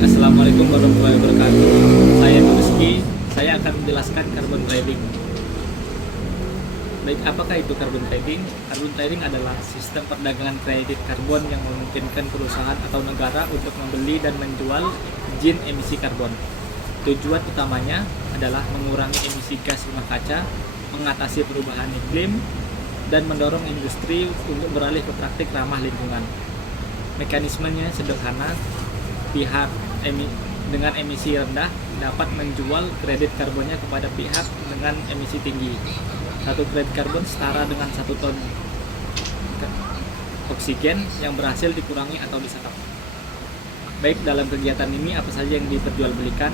Assalamualaikum warahmatullahi wabarakatuh. Saya Rizky. Saya akan menjelaskan carbon trading. Baik, apakah itu carbon trading? Carbon trading adalah sistem perdagangan kredit karbon yang memungkinkan perusahaan atau negara untuk membeli dan menjual izin emisi karbon. Tujuan utamanya adalah mengurangi emisi gas rumah kaca, mengatasi perubahan iklim, dan mendorong industri untuk beralih ke praktik ramah lingkungan. Mekanismenya sederhana. Pihak dengan emisi rendah dapat menjual kredit karbonnya kepada pihak dengan emisi tinggi. Satu kredit karbon setara dengan 1 ton oksigen yang berhasil dikurangi atau disekap. Baik, dalam kegiatan ini apa saja yang diperjualbelikan?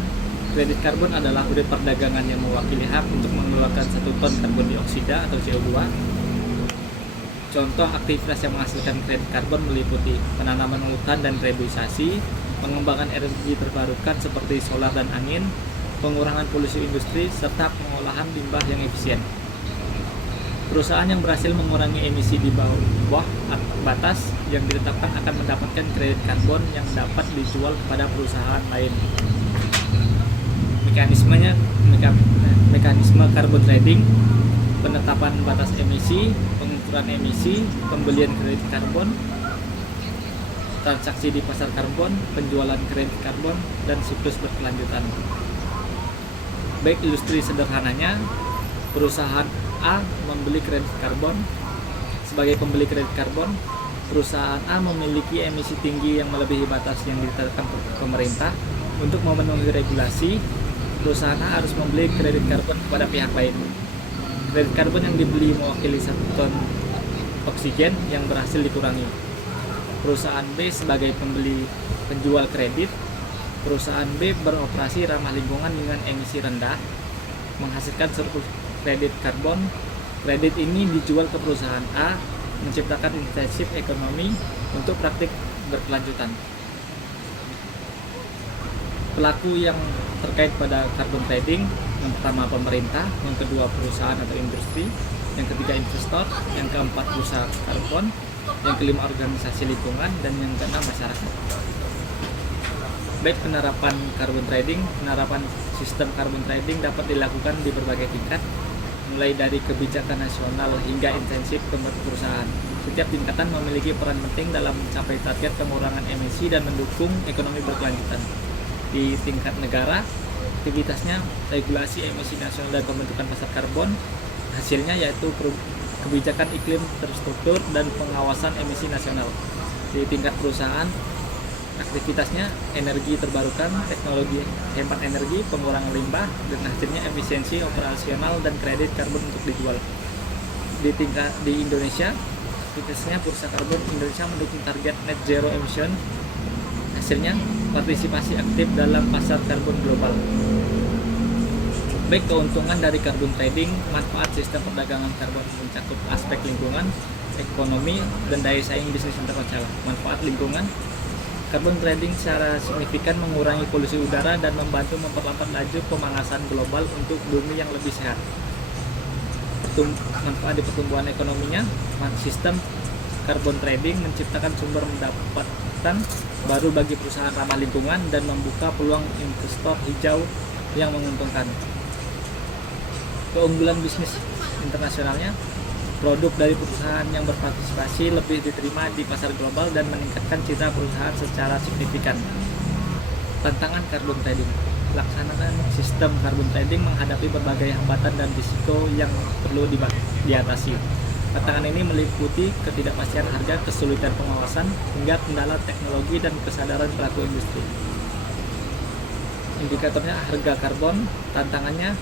Kredit karbon adalah unit perdagangan yang mewakili hak untuk mengeluarkan 1 ton karbon dioksida atau CO2. Contoh aktivitas yang menghasilkan kredit karbon meliputi penanaman hutan dan reboisasi, pengembangan energi terbarukan seperti solar dan angin, pengurangan polusi industri, serta pengolahan limbah yang efisien. Perusahaan yang berhasil mengurangi emisi di bawah batas yang ditetapkan akan mendapatkan kredit karbon yang dapat dijual kepada perusahaan lain. Mekanisme carbon trading: penetapan batas emisi, pengukuran emisi, pembelian kredit karbon, transaksi di pasar karbon, penjualan kredit karbon, dan siklus berkelanjutan. Baik, ilustrasi sederhananya, perusahaan A membeli kredit karbon. Sebagai pembeli kredit karbon, perusahaan A memiliki emisi tinggi yang melebihi batas yang ditetapkan pemerintah. Untuk memenuhi regulasi, perusahaan A harus membeli kredit karbon kepada pihak lain. Kredit karbon yang dibeli mewakili 1 ton oksigen yang berhasil dikurangi. Perusahaan B sebagai penjual kredit. Perusahaan B beroperasi ramah lingkungan dengan emisi rendah, menghasilkan surplus kredit karbon. Kredit ini dijual ke perusahaan A, menciptakan insentif ekonomi untuk praktik berkelanjutan. Pelaku yang terkait pada carbon trading: yang pertama pemerintah, yang kedua perusahaan atau industri, yang ketiga investor, yang keempat perusahaan karbon, yang kelima organisasi lingkungan, dan yang keenam masyarakat. Baik, penerapan sistem carbon trading dapat dilakukan di berbagai tingkat, mulai dari kebijakan nasional hingga insentif ke perusahaan. Setiap tingkatan memiliki peran penting dalam mencapai target pengurangan emisi dan mendukung ekonomi berkelanjutan. Di tingkat negara, aktivitasnya regulasi emisi nasional dan pembentukan pasar karbon. Hasilnya yaitu kebijakan iklim terstruktur dan pengawasan emisi nasional. Di tingkat perusahaan, aktivitasnya energi terbarukan, teknologi hemat energi, pengurangan limbah, dan hasilnya efisiensi operasional dan kredit karbon untuk dijual. Di Indonesia, aktivitasnya bursa karbon Indonesia mendukung target net zero emission. Hasilnya partisipasi aktif dalam pasar karbon global. Baik, keuntungan dari carbon trading: manfaat sistem perdagangan karbon mencakup aspek lingkungan, ekonomi, dan daya saing bisnis internasional. Manfaat lingkungan: carbon trading secara signifikan mengurangi polusi udara dan membantu memperlambat laju pemanasan global untuk bumi yang lebih sehat. Manfaat di pertumbuhan ekonominya: sistem carbon trading menciptakan sumber pendapatan baru bagi perusahaan ramah lingkungan dan membuka peluang investor hijau yang menguntungkan. Keunggulan bisnis internasionalnya: produk dari perusahaan yang berpartisipasi lebih diterima di pasar global dan meningkatkan citra perusahaan secara signifikan. Tantangan carbon trading: pelaksanaan sistem carbon trading menghadapi berbagai hambatan dan risiko yang perlu diatasi. Tantangan ini meliputi ketidakpastian harga, kesulitan pengawasan, hingga kendala teknologi dan kesadaran pelaku industri. Indikatornya harga karbon. Tantangannya: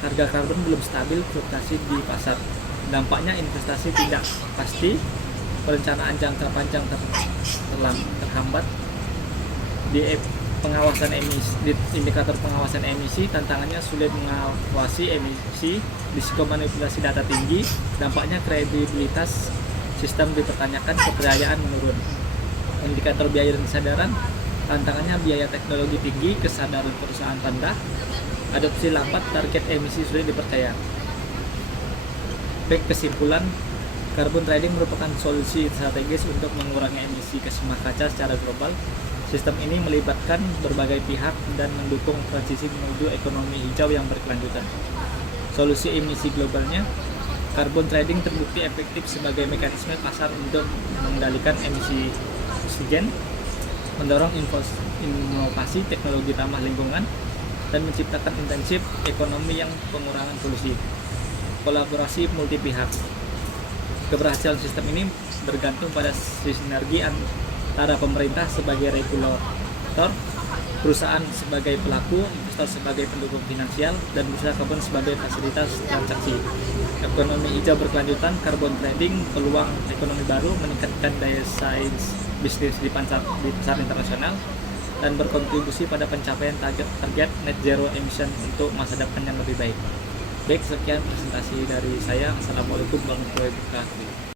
harga karbon belum stabil fluktuasi di pasar. Dampaknya investasi tidak pasti, perencanaan jangka panjang terhambat. Di indikator pengawasan emisi, tantangannya sulit mengawasi emisi, risiko manipulasi data tinggi. Dampaknya kredibilitas sistem dipertanyakan, kepercayaan menurun. Indikator biaya dan kesadaran, tantangannya biaya teknologi tinggi, kesadaran perusahaan rendah, adopsi lambat, target emisi sulit dipercaya. Baik, kesimpulan: carbon trading merupakan solusi strategis untuk mengurangi emisi gas rumah kaca secara global. Sistem ini melibatkan berbagai pihak dan mendukung transisi menuju ekonomi hijau yang berkelanjutan. Solusi emisi globalnya, carbon trading terbukti efektif sebagai mekanisme pasar untuk mengendalikan emisi oksigen, mendorong inovasi teknologi ramah lingkungan, dan menciptakan intensif ekonomi yang pengurangan polusi. Kolaborasi multi pihak. Keberhasilan sistem ini bergantung pada sinergi antara pemerintah sebagai regulator, perusahaan sebagai pelaku, investor sebagai pendukung finansial, dan bursa karbon sebagai fasilitas transaksi. Ekonomi hijau berkelanjutan, carbon trading, peluang ekonomi baru, meningkatkan daya saing bisnis di pasar internasional, dan berkontribusi pada pencapaian target net zero emission untuk masa depan yang lebih baik. Baik, sekian presentasi dari saya. Assalamualaikum warahmatullahi wabarakatuh.